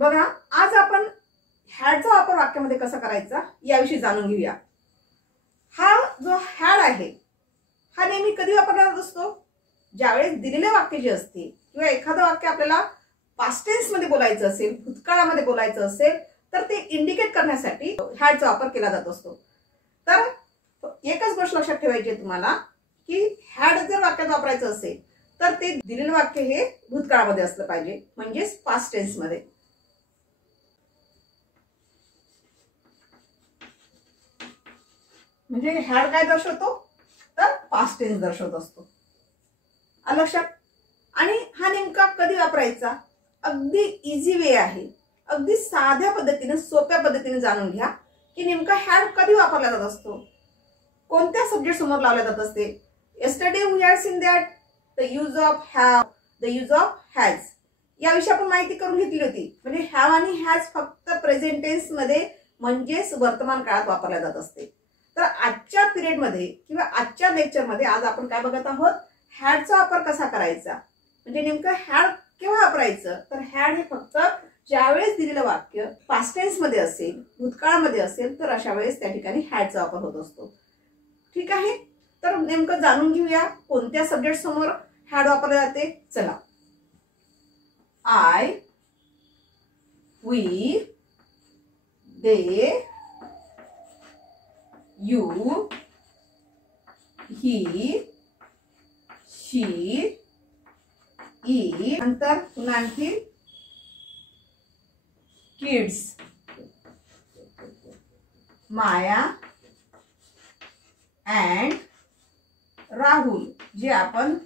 बघा, आज आपण हॅडचा वापर वाक्यामध्ये कसा करायचा याविषयी जाणून घेऊया। हा जो हॅड आहे हा नेहमी कधी वापरला जात असतो? ज्यावेळेस दिलेले वाक्य जे असते किंवा एखादं वाक्य आपल्याला पास्ट टेन्स मध्ये बोलायचं असेल, भूतकाळामध्ये बोलायचं असेल, तर ते इंडिकेट करण्यासाठी हॅडचा वापर केला जात असतो। तर एकच गोष्ट लक्षात ठेवायची आहे तुम्हाला की हॅड जर वाक्यात वापरायचं असेल तर ते दिलेलं वाक्य हे भूतकाळामध्ये असलं पाहिजे, म्हणजेच पास्ट टेन्स मध्ये। म्हणजे हॅड काय दर्शवतो तर पास्ट टेन्स दर्शवत असतो। आलं लक्षात? आणि हा नेमका कधी वापरायचा? अगदी इझी वे आहे, अगदी साध्या पद्धतीने सोप्या पद्धतीने जाणून घ्या की नेमका हॅड कधी वापरला जात असतो, कोणत्या सब्जेक्ट समोर लावला जात असते। yesterday we had seen that the use of have, the use of has याविषयी आपण माहिती करून घेतली होती। म्हणजे have आणि has फक्त प्रेझेंट टेन्स मध्ये म्हणजेच वर्तमान काळात वापरला जात असते। तर आजच्या पिरियड मध्ये किंवा आजच्या लेक्चर मध्ये आज आपण काय बघत आहोत, हॅडचा वापर कसा करायचा। म्हणजे नेमकं हॅड केव्हा वापरायचं, तर हॅड हे फक्त ज्यावेळेस दिलेलं वाक्य पास्ट टेन्स मध्ये असेल, भूतकाळामध्ये असेल, तर अशा वेळेस त्या ठिकाणी हॅडचा वापर होत असतो। ठीक आहे, तर नेमकं जाणून घेऊया कोणत्या सब्जेक्ट समोर हॅड वापरले जाते। चला, I, we, they, you, he, she, ई, नंतर पुन्हा आणखी किड्स, माया अँड राहुल, जे आपण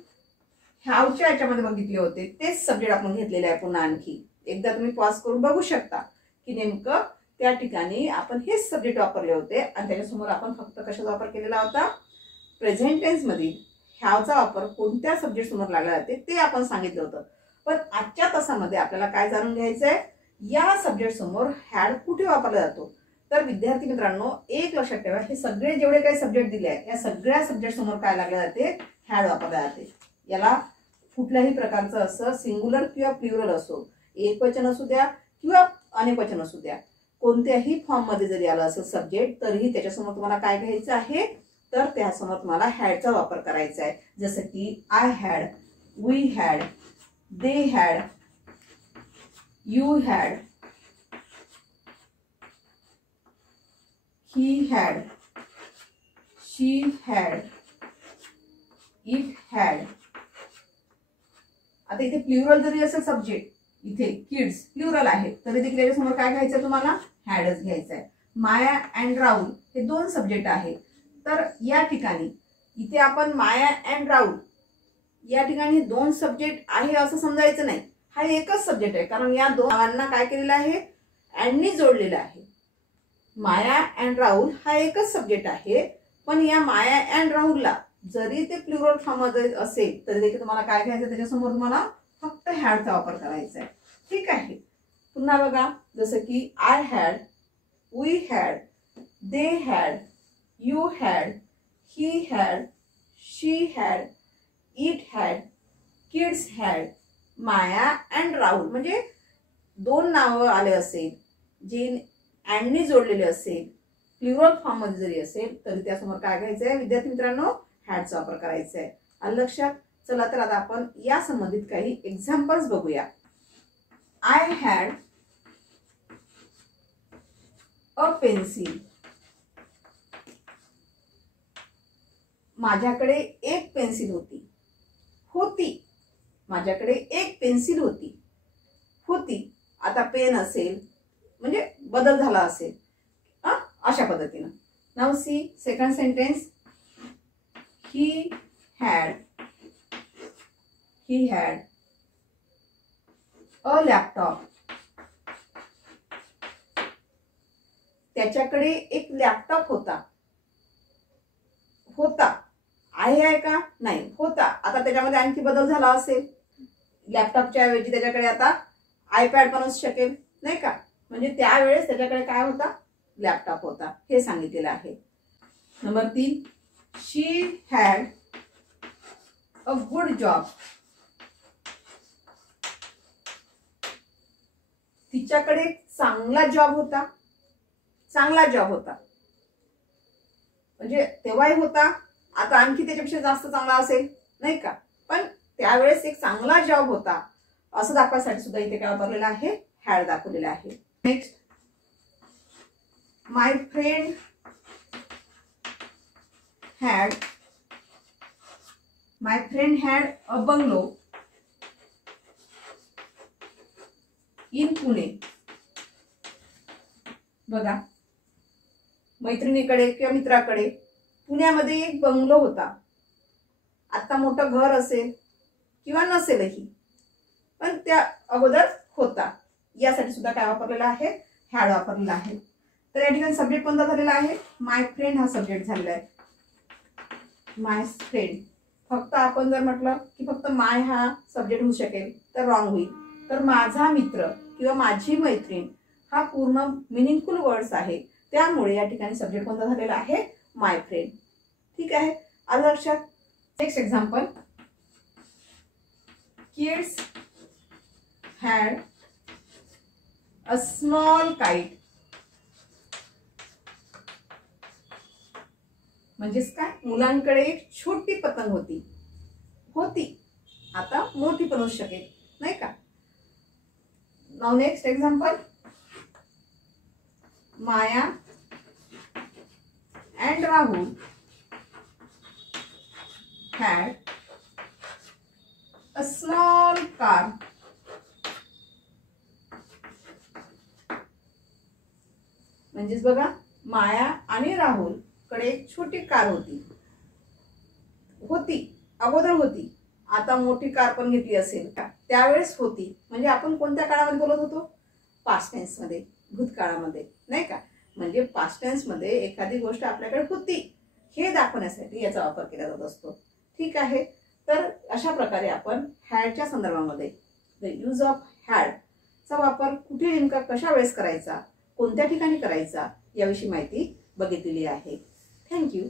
ह्याच्या याच्यामध्ये बघितले होते तेच सब्जेक्ट आपण घेतलेले आहे। पुन्हा आणखी एकदा तुम्ही पॉज करून बघू शकता की नेमकं त्या ठिकाणी आपण हेच सब्जेक्ट वापरले होते आणि त्याच्यासमोर आपण फक्त कशाचा वापर केलेला होता, प्रेझेंट टेन्स मध्ये ह्याचा वापर कोणत्या सब्जेक्ट समोर लागला जाते ते आपण सांगितलं होतं। पण आजच्या तासामध्ये आपल्याला काय जाणून घ्यायचंय, या सब्जेक्ट समोर हॅड कुठे वापरला जातो। तर विद्यार्थी मित्रांनो, एक लक्षात ठेवा, हे सगळे जेवढे काही सब्जेक्ट दिले आहेत या सगळ्या सब्जेक्ट समोर काय लागले जाते, हॅड वापरला जाते। याला कुठल्याही प्रकारचं असं सिंग्युलर किंवा प्लुरल असो, एकवचन असू द्या किंवा अनेकवचन असू द्या, कोणत्याही फॉर्म मध्ये जरी आलं असं सब्जेक्ट तरीही त्याच्यासमोर तुम्हाला काय घ्यायचं आहे, तर त्यासमोर तुम्हाला हॅडचा वापर करायचा आहे। जसं की I had, we had, they had, you had, he had, she had, it had। आता इथे प्लुरल जरी असेल सब्जेक्ट, इथे किड्स प्लुरल आहे, तरी देखील याच्यासमोर काय घ्यायचं तुम्हाला, हॅडच घ्यायचं आहे। माया अँड राहुल हे दोन सब्जेक्ट आहेत, तर या ठिकाणी इथे आपण माया अँड राहुल या ठिकाणी दोन सब्जेक्ट आहे असं समजायचं नाही, हा एकच सब्जेक्ट आहे। कारण या दोन नावांना काय केलेलं आहे, अँडनी जोडलेलं आहे। माया अँड राहुल हा एकच सब्जेक्ट आहे, पण या माया अँड राहुलला जरी ते प्लुरल फॉर्म मध्ये असेल तरी देखील तुम्हाला काय घ्यायचं, त्याच्यासमोर तुम्हाला फक्त हॅडचा वापर करायचा आहे। ठीक आहे, पुन्हा बघा, जसं की I had, we had, they had, you had, he had, she had, it had, kids had, Maya and Rahul. म्हणजे दोन नावं आले असेल जे अँडनी जोडलेले असेल, प्लुरल फॉर्म मध्ये जरी असेल, तरी त्यासमोर काय घ्यायचं आहे विद्यार्थी मित्रांनो, हॅडचा वापर करायचा आहे। आलं लक्षात? चला तर आता आपण या संबंधित काही एक्झाम्पल्स बघूया। आय हॅड अ पेन्सिल, माझ्याकडे एक पेन्सिल होती, होती, माझ्याकडे एक पेन्सिल होती, होती, आता पेन असेल म्हणजे बदल झाला असेल, अशा पद्धतीनं। Now see second sentence, he had a laptop, त्याच्याकडे एक लॅपटॉप होता, होता आहे का, नाही, होता, आता त्याच्यामध्ये आणखी बदल झाला असेल, लॅपटॉपच्या ऐवजी त्याच्याकडे आता आयपॅड पण असू शकेल, नाही का, म्हणजे त्यावेळेस त्याच्याकडे काय होता, लॅपटॉप होता, हे सांगितलेलं आहे। Number 3, she had a good job, तिच्याकडे चांगला जॉब होता, चांगला जॉब होता म्हणजे तेव्हाही होता, आता आणखी त्याच्यापेक्षा जास्त चांगला असेल नाही का, पण त्यावेळेस एक चांगला जॉब होता असं दाखवायसाठी सुद्धा इथे काय वापरलेलं आहे, हॅड दाखवलेलं आहे. Next, my friend had a bungalow in Pune. बघा, मैत्रिणीकडे किंवा मित्राकडे पुण्यामध्ये एक बंगलो होता. आता मोठं घर असेल किंवा नसेलही, पण त्या अगोदर होता, यासाठी सुद्धा काय वापरलेला आहे, हॅड वापरलेला आहे. तर या ठिकाणी सब्जेक्ट कोणता झालेला आहे, माय फ्रेंड हा सब्जेक्ट झालेला आहे. माय फ्रेंड, फक्त आपण जर म्हटलं की फक्त माय हा सब्जेक्ट होऊ शकेल तर रॉंग होईल. तर माझा मित्र किंवा माझी मैत्रीण हा पूर्ण मिनिंगफुल वर्ड्स आहे, त्यामुळे या ठिकाणी सब्जेक्ट कोणता झालेला आहे, माय फ्रेंड. ठीक आहे, आलं लक्षात. Next example, kids had a small kite. म्हणजेच काय, मुलांकडे एक छोटी पतंग होती, आता मोठी पण होऊ शकेल नाही का. Now next example, Maya and Rahul had a small car. म्हणजेच बघा, माया आणि राहुल कडे एक छोटी कार होती, अगोदर होती, आता मोठी कार पण घेतली असेल का, त्यावेळेस होती. म्हणजे आपण कोणत्या काळामध्ये बोलत होतो, पास्ट टेन्स मध्ये, भूतकाळामध्ये नाही का. म्हणजे पास्ट टेन्स मध्ये एखादी गोष्ट आपल्याकडे होती हे दाखवण्यासाठी याचा वापर केला जात असतो. ठीक आहे, तर अशा प्रकारे आपण हॅडच्या संदर्भामध्ये द यूज ऑफ हॅड चा वापर कुठे नेमका कशा वेळेस करायचा, कोणत्या ठिकाणी करायचा याविषयी माहिती बघितलेली आहे. थँक्यू.